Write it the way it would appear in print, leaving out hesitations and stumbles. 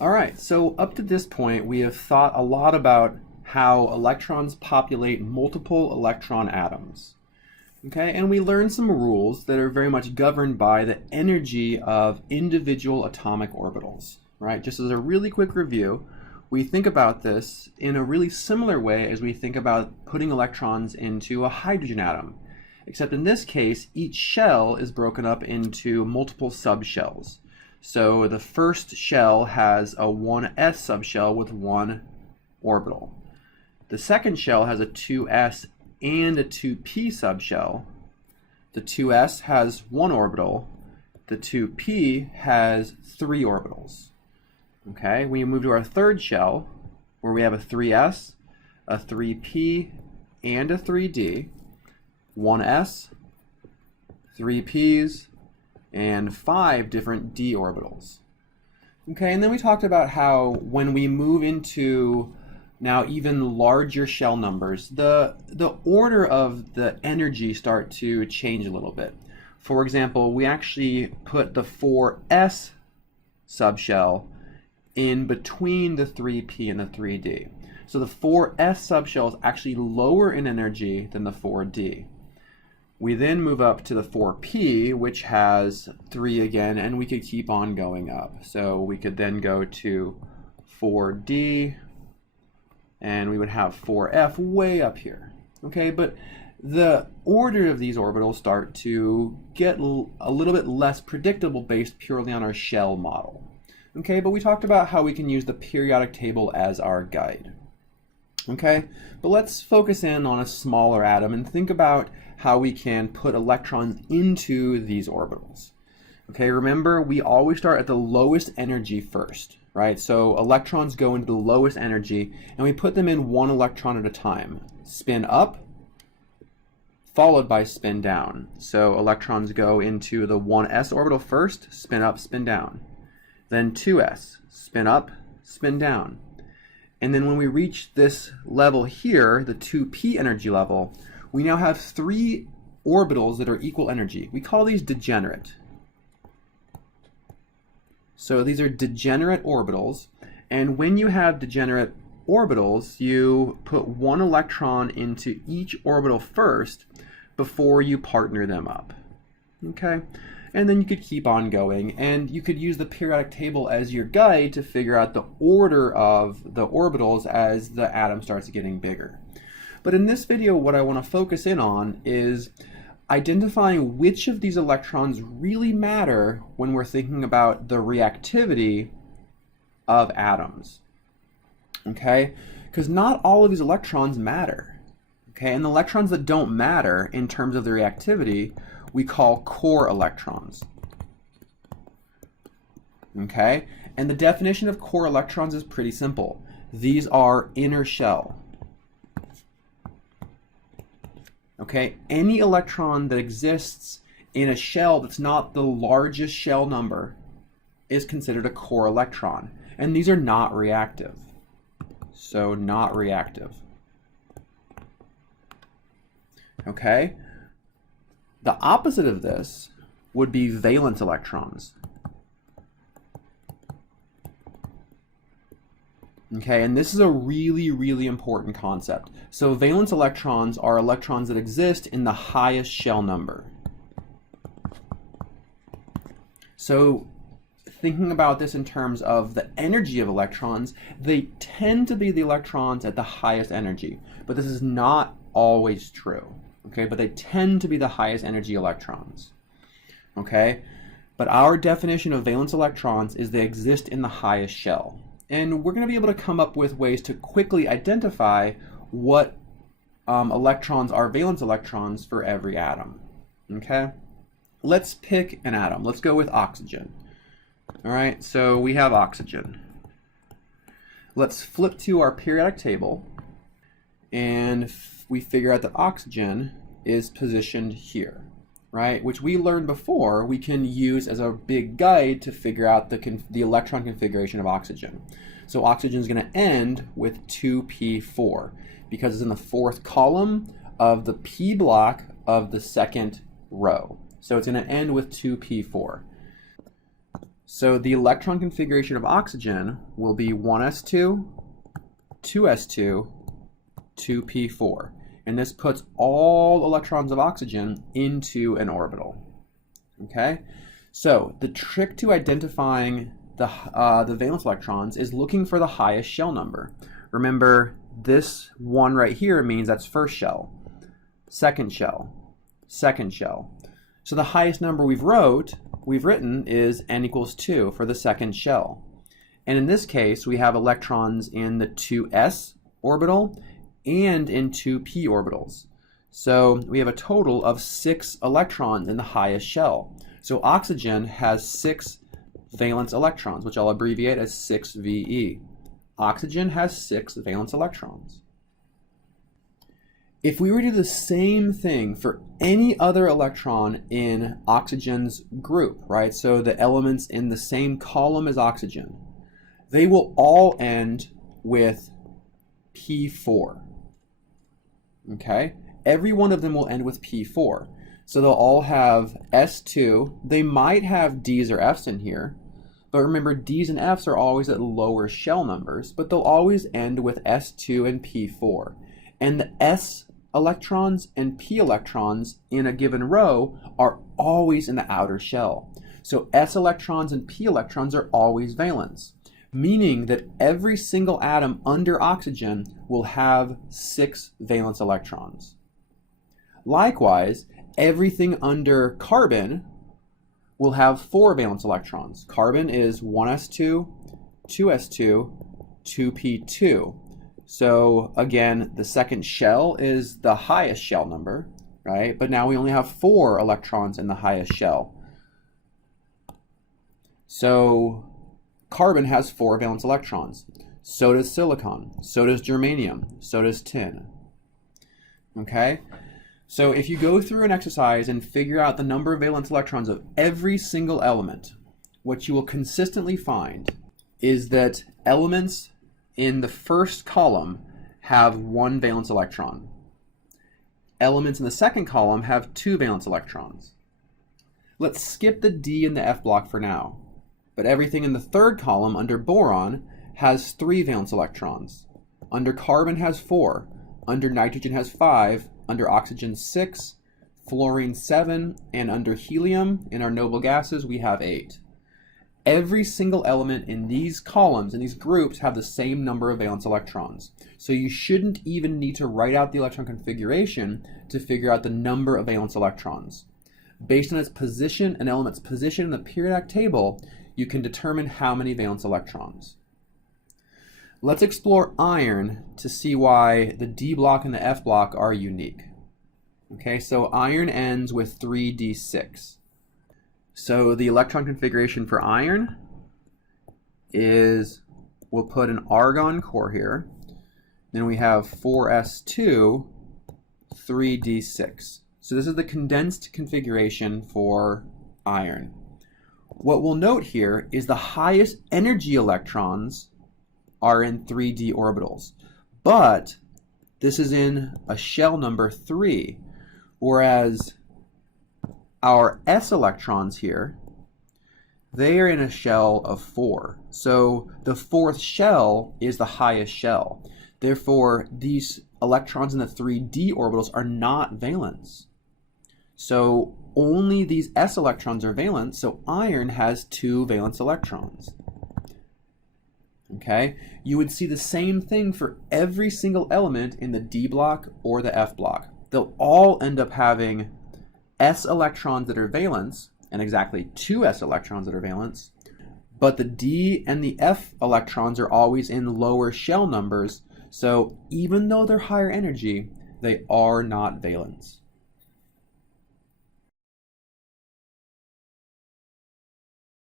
All right, so up to this point, we have thought a lot about how electrons populate multiple electron atoms. Okay, and we learned some rules that are very much governed by the energy of individual atomic orbitals, right? Just as a really quick review, we think about this in a really similar way as we think about putting electrons into a hydrogen atom, except in this case, each shell is broken up into multiple subshells. So the first shell has a 1s subshell with one orbital. The second shell has a 2s and a 2p subshell. The 2s has one orbital. The 2p has three orbitals. Okay, we move to our third shell where we have a 3s, a 3p, and a 3d. 1s, 3p's, and 5 different d orbitals. Okay, and then we talked about how when we move into now even larger shell numbers, the order of the energy start to change a little bit. For example, we actually put the 4s subshell in between the 3p and the 3d. So the 4s subshell is actually lower in energy than the 4d. We then move up to the 4p, which has 3 again, and we could keep on going up. So we could then go to 4d, and we would have 4f way up here. Okay, but the order of these orbitals start to get a little bit less predictable based purely on our shell model. Okay, but we talked about how we can use the periodic table as our guide. Okay, but let's focus in on a smaller atom and think about how we can put electrons into these orbitals. Okay, remember we always start at the lowest energy first, right? So electrons go into the lowest energy and we put them in one electron at a time. Spin up, followed by spin down. So electrons go into the 1s orbital first, spin up, spin down. Then 2s, spin up, spin down. And then when we reach this level here, the 2p energy level, we now have 3 orbitals that are equal energy. We call these degenerate. So these are degenerate orbitals, and when you have degenerate orbitals, you put one electron into each orbital first before you partner them up. Okay? And then you could keep on going, and you could use the periodic table as your guide to figure out the order of the orbitals as the atom starts getting bigger. But in this video, what I want to focus in on is identifying which of these electrons really matter when we're thinking about the reactivity of atoms. Okay? Because not all of these electrons matter. Okay? And the electrons that don't matter in terms of the reactivity, we call core electrons. Okay? And the definition of core electrons is pretty simple. These are inner shell. Okay, any electron that exists in a shell that's not the largest shell number is considered a core electron. And these are not reactive. So not reactive. Okay, the opposite of this would be valence electrons. Okay, and this is a really, really important concept. So valence electrons are electrons that exist in the highest shell number. So thinking about this in terms of the energy of electrons, they tend to be the electrons at the highest energy. But this is not always true. Okay, but they tend to be the highest energy electrons. Okay, but our definition of valence electrons is they exist in the highest shell. And we're going to be able to come up with ways to quickly identify what electrons are valence electrons for every atom. Okay? Let's pick an atom. Let's go with oxygen. All right, so we have oxygen. Let's flip to our periodic table, and we figure out that oxygen is positioned here. Right, which we learned before we can use as a big guide to figure out the electron configuration of oxygen. So oxygen is going to end with 2p4 because it's in the 4th column of the p block of the 2nd row. So it's going to end with 2p4. So the electron configuration of oxygen will be 1s2, 2s2, 2p4. And this puts all electrons of oxygen into an orbital. Okay? So the trick to identifying the valence electrons is looking for the highest shell number. Remember, this one right here means that's first shell, second shell, second shell. So the highest number we've written is n equals 2 for the second shell. And in this case, we have electrons in the 2s orbital and in 2p orbitals. So we have a total of 6 electrons in the highest shell. So oxygen has 6 valence electrons, which I'll abbreviate as 6Ve. Oxygen has 6 valence electrons. If we were to do the same thing for any other electron in oxygen's group, right? So the elements in the same column as oxygen, they will all end with P4. Okay? Every one of them will end with P4. So they'll all have S2. They might have D's or F's in here, but remember, D's and F's are always at lower shell numbers, but they'll always end with S2 and P4. And the S electrons and P electrons in a given row are always in the outer shell. So S electrons and P electrons are always valence, meaning that every single atom under oxygen will have 6 valence electrons. Likewise, everything under carbon will have 4 valence electrons. Carbon is 1s2, 2s2, 2p2. So again, the second shell is the highest shell number, right? But now we only have 4 electrons in the highest shell. So carbon has 4 valence electrons. So does silicon. So does germanium. So does tin. Okay? So if you go through an exercise and figure out the number of valence electrons of every single element, what you will consistently find is that elements in the first column have 1 valence electron. Elements in the second column have 2 valence electrons. Let's skip the D and the F block for now, but everything in the third column under boron has 3 valence electrons. Under carbon has 4, under nitrogen has 5, under oxygen 6, fluorine 7, and under helium in our noble gases we have 8. Every single element in these columns, in these groups, have the same number of valence electrons. So you shouldn't even need to write out the electron configuration to figure out the number of valence electrons. Based on its position, an element's position in the periodic table, you can determine how many valence electrons. Let's explore iron to see why the D block and the F block are unique. Okay, so iron ends with 3d6. So the electron configuration for iron is, we'll put an argon core here. Then we have 4s2, 3d6. So this is the condensed configuration for iron. What we'll note here is the highest energy electrons are in 3d orbitals, but this is in a shell number 3, whereas our s electrons here, they are in a shell of 4. So the 4th shell is the highest shell. Therefore, these electrons in the 3d orbitals are not valence. So only these s electrons are valence, so iron has 2 valence electrons. Okay, you would see the same thing for every single element in the D block or the F block. They'll all end up having s electrons that are valence, and exactly 2 s electrons that are valence, but the D and the F electrons are always in lower shell numbers, so even though they're higher energy, they are not valence.